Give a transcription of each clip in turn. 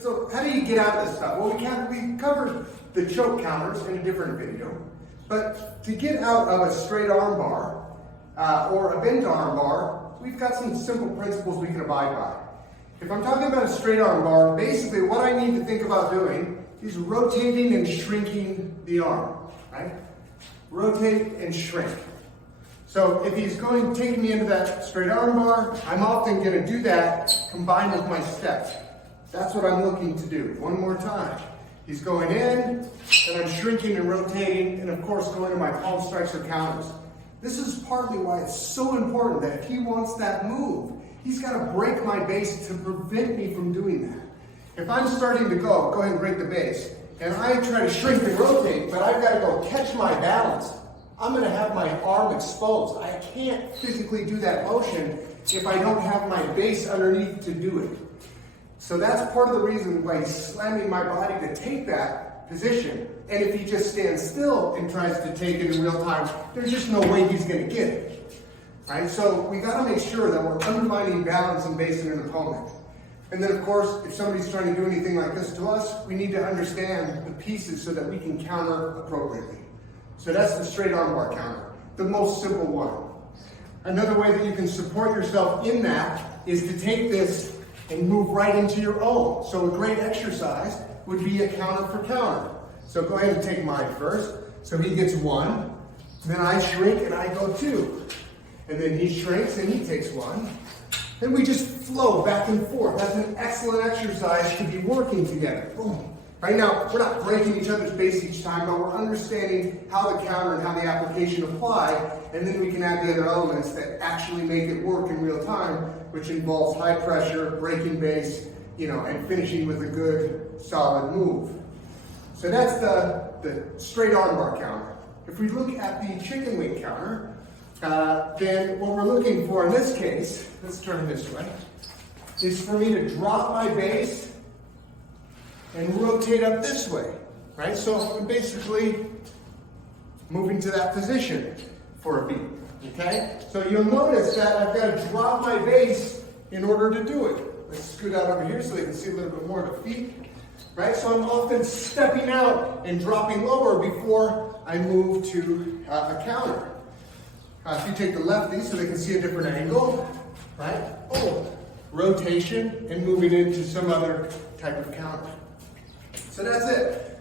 So how do you get out of this stuff? Well, we covered the choke counters in a different video, but to get out of a straight arm bar or a bent arm bar, we've got some simple principles we can abide by. If I'm talking about a straight arm bar, basically what I need to think about doing is rotating and shrinking the arm, right? Rotate and shrink. So if he's taking me into that straight arm bar, I'm often going to do that combined with my steps. That's what I'm looking to do. One more time. He's going in, and I'm shrinking and rotating, and of course going to my palm strikes or counters. This is partly why it's so important that if he wants that move, he's got to break my base to prevent me from doing that. If I'm starting to go ahead and break the base, and I try to shrink and rotate, but I've got to go catch my balance, I'm going to have my arm exposed. I can't physically do that motion if I don't have my base underneath to do it. So that's part of the reason why he's slamming my body to take that position. And if he just stands still and tries to take it in real time, there's just no way he's going to get it. Right? So we got to make sure that we're undermining balance and base in an opponent. And then of course, if somebody's trying to do anything like this to us, we need to understand the pieces so that we can counter appropriately. So that's the straight arm bar counter, the most simple one. Another way that you can support yourself in that is to take this and move right into your own. So a great exercise would be a counter for counter. So go ahead and take mine first. So he gets one, then I shrink and I go two. And then he shrinks and he takes one. Then we just flow back and forth. That's an excellent exercise to be working together. Boom. Right now, we're not breaking each other's base each time, but we're understanding how the counter and how the application apply, and then we can add the other elements that actually make it work in real time, which involves high pressure, breaking base, and finishing with a good, solid move. So that's the straight arm bar counter. If we look at the chicken wing counter, then what we're looking for in this case, let's turn this way, is for me to drop my base and rotate up this way, right? So I'm basically moving to that position for a beat, okay? So you'll notice that I've got to drop my base in order to do it. Let's scoot out over here so they can see a little bit more of the feet, right? So I'm often stepping out and dropping lower before I move to a counter. If you take the lefty so they can see a different angle, right? Oh, rotation and moving into some other type of counter. So that's it.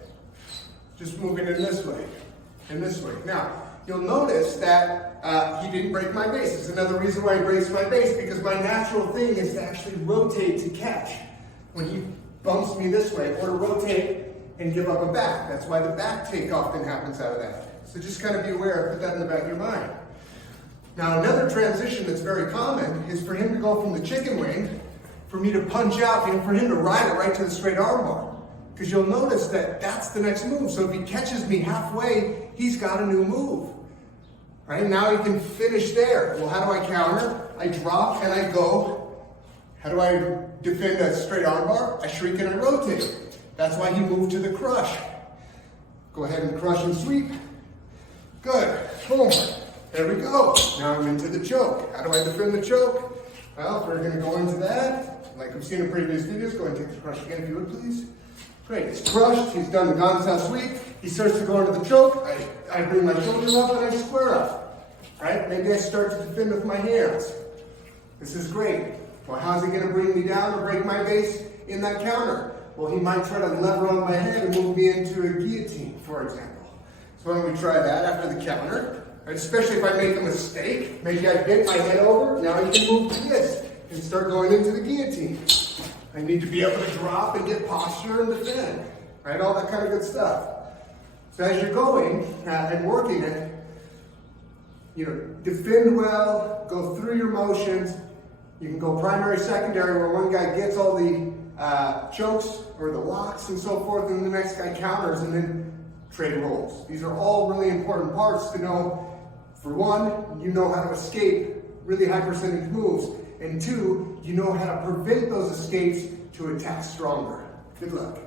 Just moving in this way and this way. Now, you'll notice that he didn't break my base. It's another reason why he breaks my base, because my natural thing is to actually rotate to catch when he bumps me this way, or to rotate and give up a back. That's why the back take often happens out of that. So just kind of be aware, put that in the back of your mind. Now, another transition that's very common is for him to go from the chicken wing, for me to punch out, and for him to ride it right to the straight arm bar. Because you'll notice that that's the next move. So if he catches me halfway, he's got a new move. Right? Now he can finish there. Well, how do I counter? I drop and I go. How do I defend a straight arm bar? I shrink and I rotate. That's why he moved to the crush. Go ahead and crush and sweep. Good. Boom. There we go. Now I'm into the choke. How do I defend the choke? Well, we're going to go into that. Like we've seen in previous videos, go ahead and take the crush again if you would, please. Great, he's crushed, he's done the gonzal sweep, he starts to go into the choke, I bring my shoulders up and I square up, right? Maybe I start to defend with my hands. This is great. Well, how's he gonna bring me down or break my base in that counter? Well, he might try to lever on my head and move me into a guillotine, for example. So why don't we try that after the counter? Right? Especially if I make a mistake, maybe I bent my head over, now he can move to this and start going into the guillotine. I need to be able to drop and get posture and defend, right? All that kind of good stuff. So as you're going and working it, defend well, go through your motions. You can go primary, secondary, where one guy gets all the chokes or the locks and so forth, and the next guy counters, and then trade rolls. These are all really important parts to know. For one, you know how to escape really high percentage moves. And two, you know how to prevent those escapes to attack stronger. Good luck.